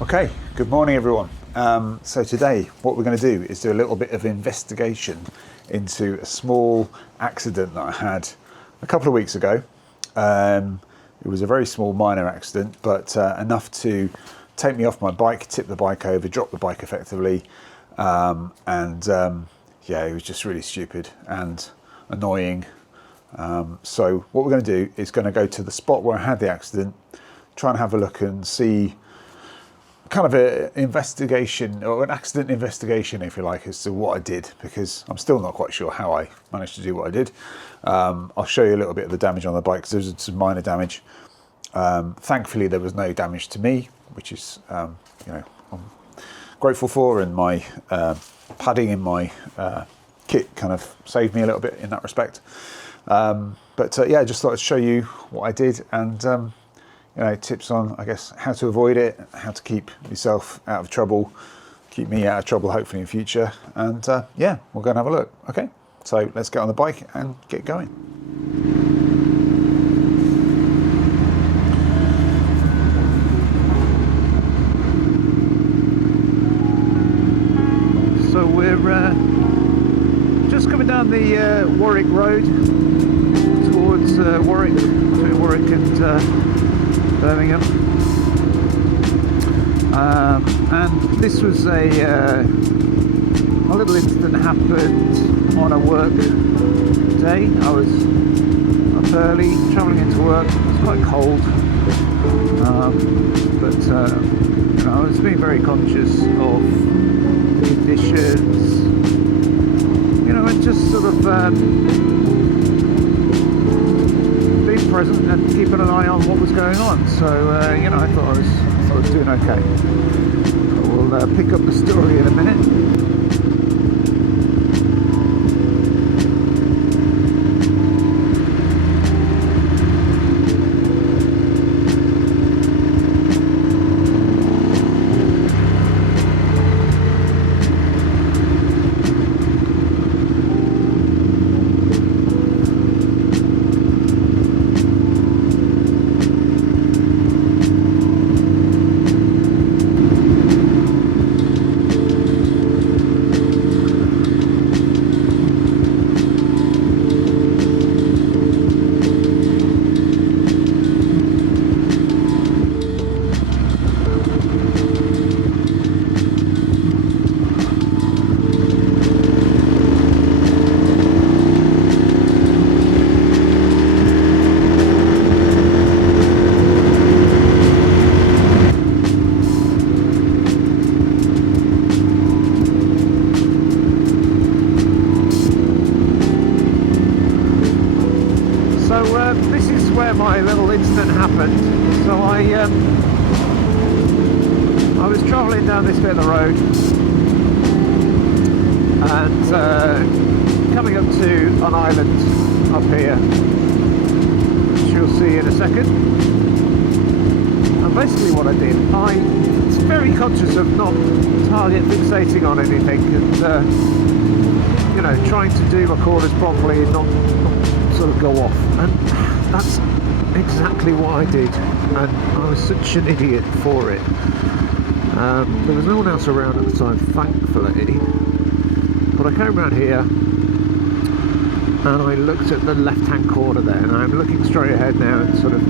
Okay, good morning everyone. So today what we're going to do is do a little bit of investigation into a small accident that I had a couple of weeks ago. It was a very small minor accident, but enough to take me off my bike, tip the bike over, drop the bike effectively, yeah, it was just really stupid and annoying. So what we're going to do is going to go to the spot where I had the accident, try and have a look and see kind of an investigation, or an accident investigation if you like, as to what I did, because I'm still not quite sure how I managed to do what I did. I'll show you a little bit of the damage on the bike, because there's some minor damage. Thankfully there was no damage to me, which is I'm grateful for, and my padding in my kit kind of saved me a little bit in that respect. Yeah, just thought I'd show you what I did, and tips on, I guess, how to avoid it, how to keep yourself out of trouble, keep me out of trouble hopefully in future, and yeah, we'll go and have a look. Okay, so let's get on the bike and get going. So we're just coming down the Warwick Road towards Warwick, between Warwick and Birmingham, and this was a little incident that happened on a work day. I was up early, travelling into work. It was quite cold, I was being very conscious of the conditions, and just sort of present and keeping an eye on what was going on. So I thought I was doing okay. We'll pick up the story in a minute. This is where my little incident happened. So I was travelling down this bit of the road and coming up to an island up here, which you'll see in a second. And basically what I did, I was very conscious of not target fixating on anything, and trying to do my corners properly and not sort of go off, and that's exactly what I did, and I was such an idiot for it. There was no one else around at the time, thankfully, but I came around here and I looked at the left hand corner there, and I'm looking straight ahead now and sort of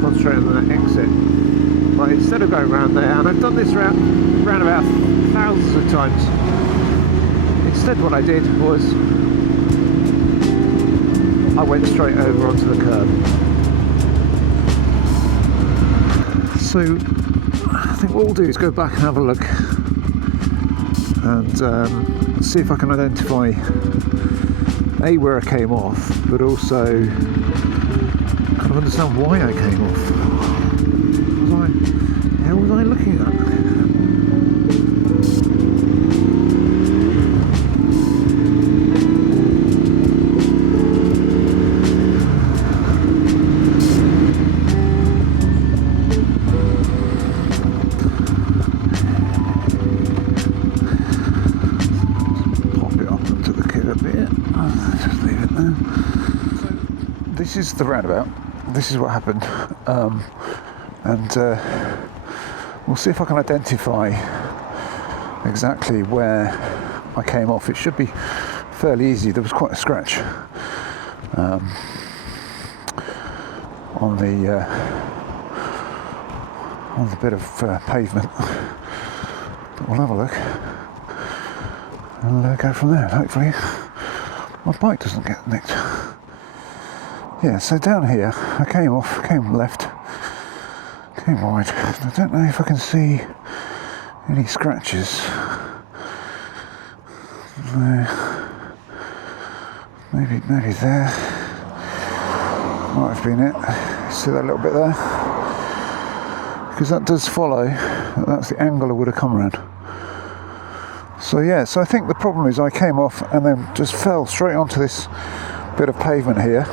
concentrating on that exit, but instead of going around there, and I've done this round about thousands of times, instead what I did was I went straight over onto the curb. So I think what we'll do is go back and have a look and see if I can identify A, where I came off, but also kind of understand why I came off. How was I looking at? This is the roundabout. This is what happened, and we'll see if I can identify exactly where I came off. It should be fairly easy. There was quite a scratch on the bit of pavement. But we'll have a look and go from there. Hopefully my bike doesn't get nicked. Yeah, so down here I came left, came wide. I don't know if I can see any scratches. Maybe there might have been it. See that little bit there? Because that does follow. That's the angle I would have come around. So yeah, so I think the problem is I came off and then just fell straight onto this bit of pavement here.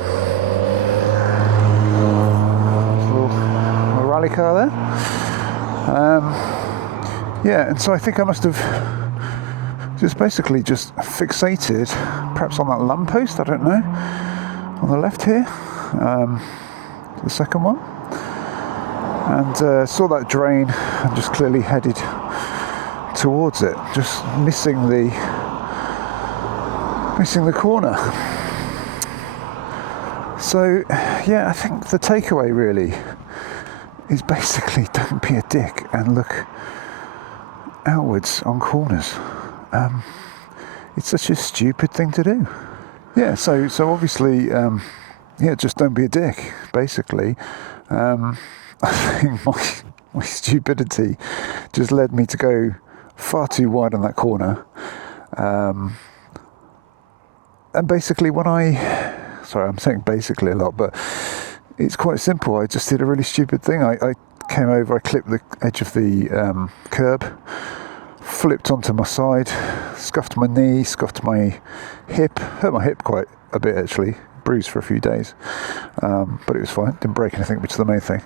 A rally car there. Yeah, and so I think I must have just basically just fixated, perhaps on that lamppost, I don't know, on the left here, the second one, and saw that drain and just clearly headed towards it, just missing the corner. So yeah, I think the takeaway really is basically don't be a dick and look outwards on corners. It's such a stupid thing to do. Yeah, so obviously, yeah, just don't be a dick, basically. I think my stupidity just led me to go far too wide on that corner. And basically sorry, I'm saying basically a lot, but it's quite simple. I just did a really stupid thing. I came over, I clipped the edge of the curb, flipped onto my side, scuffed my knee, scuffed my hip, hurt my hip quite a bit actually, bruised for a few days, but it was fine, didn't break anything, which is the main thing.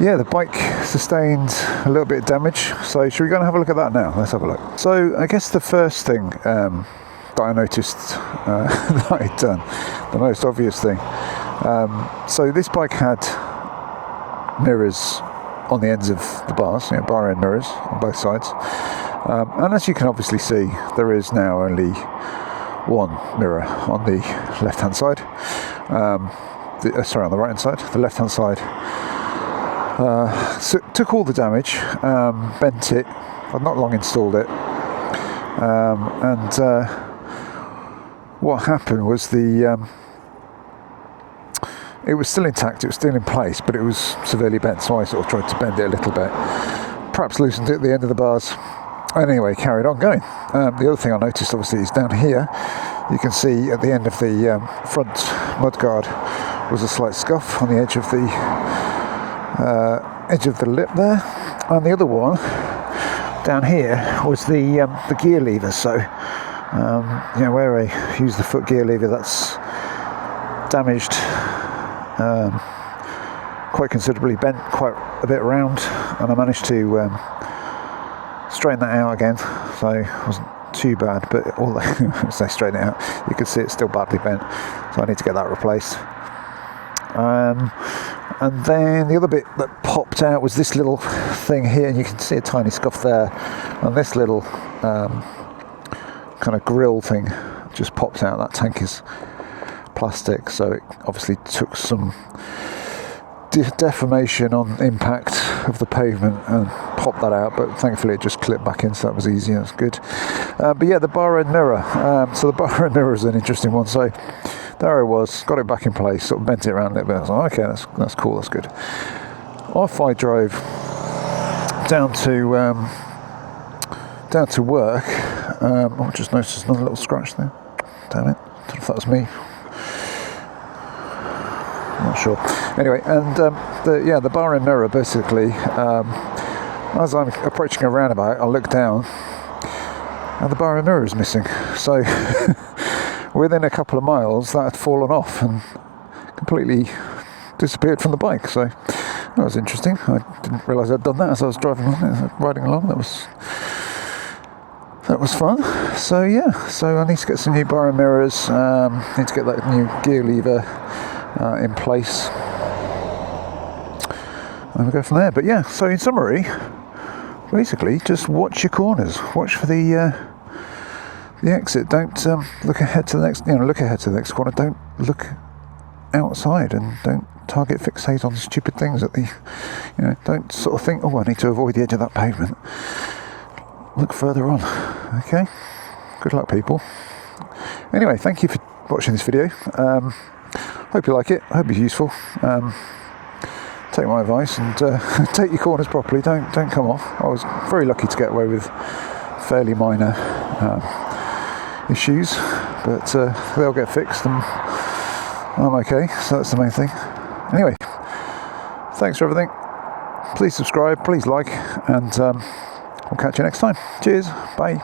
Yeah, the bike sustained a little bit of damage, so should we go and have a look at that now? Let's have a look. So I guess the first thing that I noticed that I'd done, the most obvious thing, so this bike had mirrors on the ends of the bars, bar end mirrors on both sides, and as you can obviously see, there is now only one mirror on the left hand side, sorry, on the right hand side. The left hand side so took all the damage, bent it. I'd not long installed it, and what happened was it was still intact, it was still in place, but it was severely bent, so I sort of tried to bend it a little bit, perhaps loosened it at the end of the bars. Anyway, carried on going. The other thing I noticed obviously is down here, you can see at the end of the front mudguard was a slight scuff on the edge of the lip there, and the other one down here was the gear lever. So where I use the foot gear lever, that's damaged quite considerably, bent quite a bit around, and I managed to straighten that out again, so it wasn't too bad, but as I straighten it out, you can see it's still badly bent, so I need to get that replaced. And then the other bit that popped out was this little thing here, and you can see a tiny scuff there, and this little kind of grill thing just popped out. That tank is plastic, so it obviously took some deformation on impact of the pavement and popped that out, but thankfully it just clipped back in, so that was easy, that's good. But yeah, the bar end mirror, so the bar end mirror is an interesting one. So there I was, got it back in place, sort of bent it around a little bit. I was like, okay, that's cool, that's good. Off I drove down to work. I just noticed another little scratch there. Damn it, I don't know if that was me. I'm not sure. Anyway, and the bar end mirror, basically, as I'm approaching a roundabout, I look down and the bar end mirror is missing. So within a couple of miles, that had fallen off and completely disappeared from the bike. So that was interesting. I didn't realise I'd done that as I was riding along. That was fun. So yeah, so I need to get some new bar end mirrors. Need to get that new gear lever in place. and we'll go from there. But yeah, so in summary, basically just watch your corners, watch for the exit. Don't look ahead to the next, look ahead to the next corner. Don't look outside, and don't target fixate on stupid things at the, don't sort of think, oh, I need to avoid the edge of that pavement. Look further on. Okay, good luck, people. Anyway, thank you for watching this video. Hope you like it, hope it's useful. Take my advice and take your corners properly. Don't come off. I was very lucky to get away with fairly minor issues, but they'll get fixed and I'm okay, so that's the main thing. Anyway, thanks for everything. Please subscribe, please like, and we'll catch you next time. Cheers, bye.